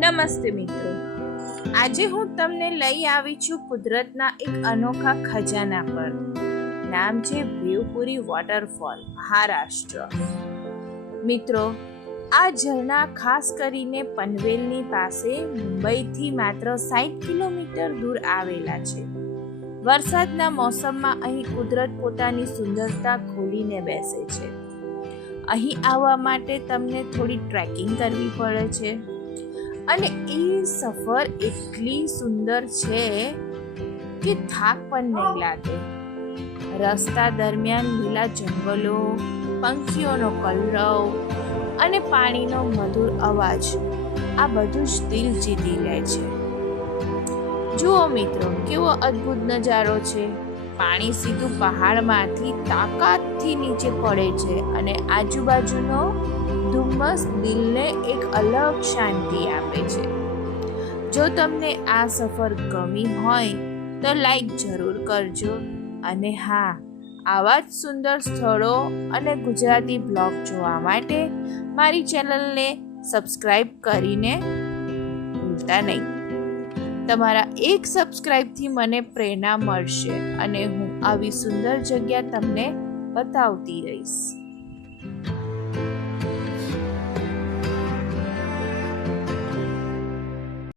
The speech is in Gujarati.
નમસ્તે મિત્રો, આજે હું તમને લઈ આવી છું કુદરતના એક અનોખા ખજાના પર. નામ છે ભેવપુરી વોટરફોલ, મહારાષ્ટ્ર. મિત્રો, આ ઝરણા ખાસ કરીને પનવેલની પાસે મુંબઈથી માત્ર 60 કિલોમીટર દૂર આવેલા છે. વરસાદના મોસમમાં અહીં કુદરત પોતાની સુંદરતા ખોલીને બેસે છે. અહીં આવવા માટે તમને થોડી ટ્રેકિંગ કરવી પડે છે અને એ સફર એટલી સુંદર છે કે થાક પણ નહીં લાગે. રસ્તા દરમિયાન લીલા જંગલો, પંખીઓનો કલરવ અને પાણીનો મધુર અવાજ આ બધું જ દિલ જીતી લે છે. જુઓ મિત્રો, કેવો અદ્ભુત નજારો છે. પાણી સીધું પહાડમાંથી તાકાતથી નીચે પડે છે અને આજુબાજુનો ધુમ્મસ દિલને એક અલગ શાંતિ આપે છે. જો તમને આ સફર ગમી હોય તો લાઈક જરૂર કરજો અને હા, આવા જ સુંદર સ્થળો અને ગુજરાતી બ્લોગ જોવા માટે મારી ચેનલને સબસ્ક્રાઈબ કરીને ભૂલતા નહીં. તમારા એક સબસ્ક્રાઈબથી મને પ્રેરણા મળશે અને હું આવી સુંદર જગ્યા તમને બતાવતી રહીશ.